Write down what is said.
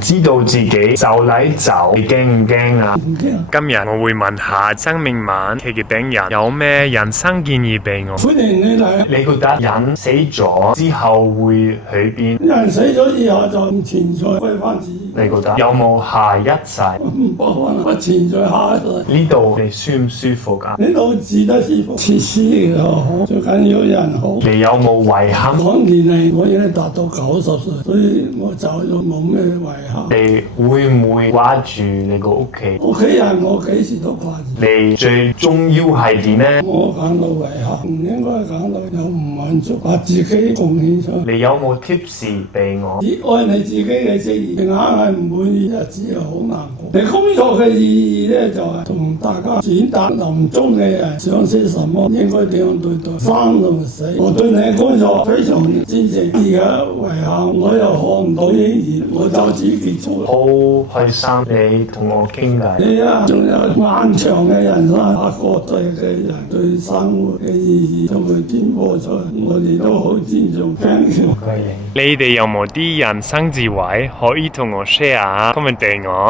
知道自己就嚟走，你驚唔驚啊？唔驚啊！今日我會問下曾明晚佢嘅病人有咩人生建議俾我。歡迎你嚟。你覺得人死咗之後會去邊？人死咗以後就唔存在，歸翻自己。你覺得有冇下一世？唔可能不存在下一世。呢度你舒唔舒服啊？呢度住得舒服，設施又好，最緊要人好。你有冇遺憾？講年齡我已經達到90歲，所以我走咗冇咩遺憾。你會唔會掛住你個屋企？屋企人我幾時都掛住。你最重要係點呢？我感到遺憾，唔應該感到有唔滿足，把自己貢獻出嚟。你有冇 tips 俾我？熱愛你自己嘅職業，硬係唔滿意日子係好難過。你工作嘅意義咧就係同大家轉達臨終嘅人想識什麼，應該點樣對待生同死。我對你嘅工作非常尊敬，而家遺憾我又學唔到英語，我就此結束啦。好開心你同我傾偈。你啊，仲有漫長嘅人生，把各對嘅人對生活嘅意義都會顛簸出嚟，我哋都好尊重。Thank you。你哋有冇啲人生智慧可以同我 share 下？comment 俾我。